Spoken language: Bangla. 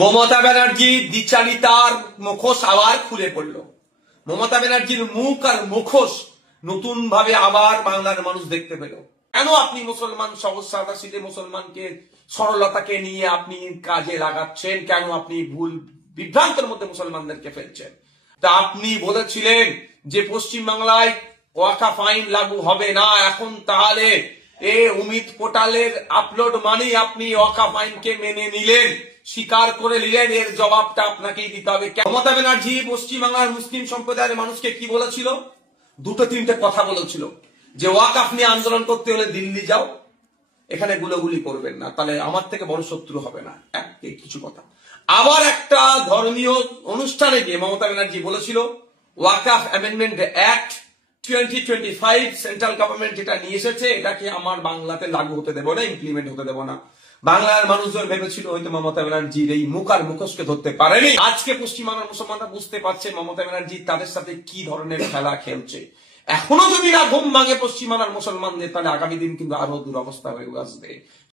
মমতা ব্যানার্জি দ্বিচারিতার মুখোশ আবার খুলে পড়ল। মমতা ব্যানার্জির মুখ আর মুখোশ নতুন ভাবে আবার বাংলার মানুষ দেখতে পেল। কেন আপনি মুসলমান সহজ সাদা সিধে মুসলমানকে সরলতাকে নিয়ে আপনি কাজে লাগাচ্ছেন? কেন আপনি ভুল বিভ্রান্তের মধ্যে মুসলমানদেরকে ফেলছেন? তা আপনি বলেছিলেন যে পশ্চিমবাংলায় ওয়াকাফ আইন লাগু হবে না, এখন তাহলে উমিদ পোর্টালের আপলোড মানেই আপনি ওয়াকাফ আইনকে মেনে নিলেন, স্বীকার করে নিলেন। এর জবাবটা আপনাকেই দিতে হবে। মমতা ব্যানার্জি পশ্চিমবাংলার মুসলিম সম্প্রদায়ের মানুষকে কি বলেছিল? দুটো তিনটে কথা বলেছিল যে ওয়াকাফ নিয়ে আন্দোলন করতে হলে দিল্লি যাও, এখানে গুলোগুলি করবেন না, তাহলে আমার থেকে বড় শত্রু হবে না। কিছু কথা। আবার একটা ধর্মীয় অনুষ্ঠানে গিয়ে মমতা ব্যানার্জি বলেছিল ওয়াকাফ অ্যামেন্ডমেন্ট অ্যাক্ট 2025 সেন্ট্রাল গভর্নমেন্ট যেটা নিয়ে এসেছে এটাকে আমার বাংলাতে লাগু হতে দেবো না, ইমপ্লিমেন্ট হতে দেবো না। বাংলার মানুষজন ভেবেছিল হয়তো মমতা ব্যানার্জির এই মুখ আর মুখোশকে ধরতে পারেনি। আজকে পশ্চিমবাংলার মুসলমানরা বুঝতে পারছে মমতা ব্যানার্জি তাদের সাথে কি ধরনের খেলা খেলছে। এখনো যদি না ঘুম ভাঙে পশ্চিমবাংলার মুসলমানদের, তাহলে আগামী দিন কিন্তু আরো দুরবস্থা হয়ে আসবে।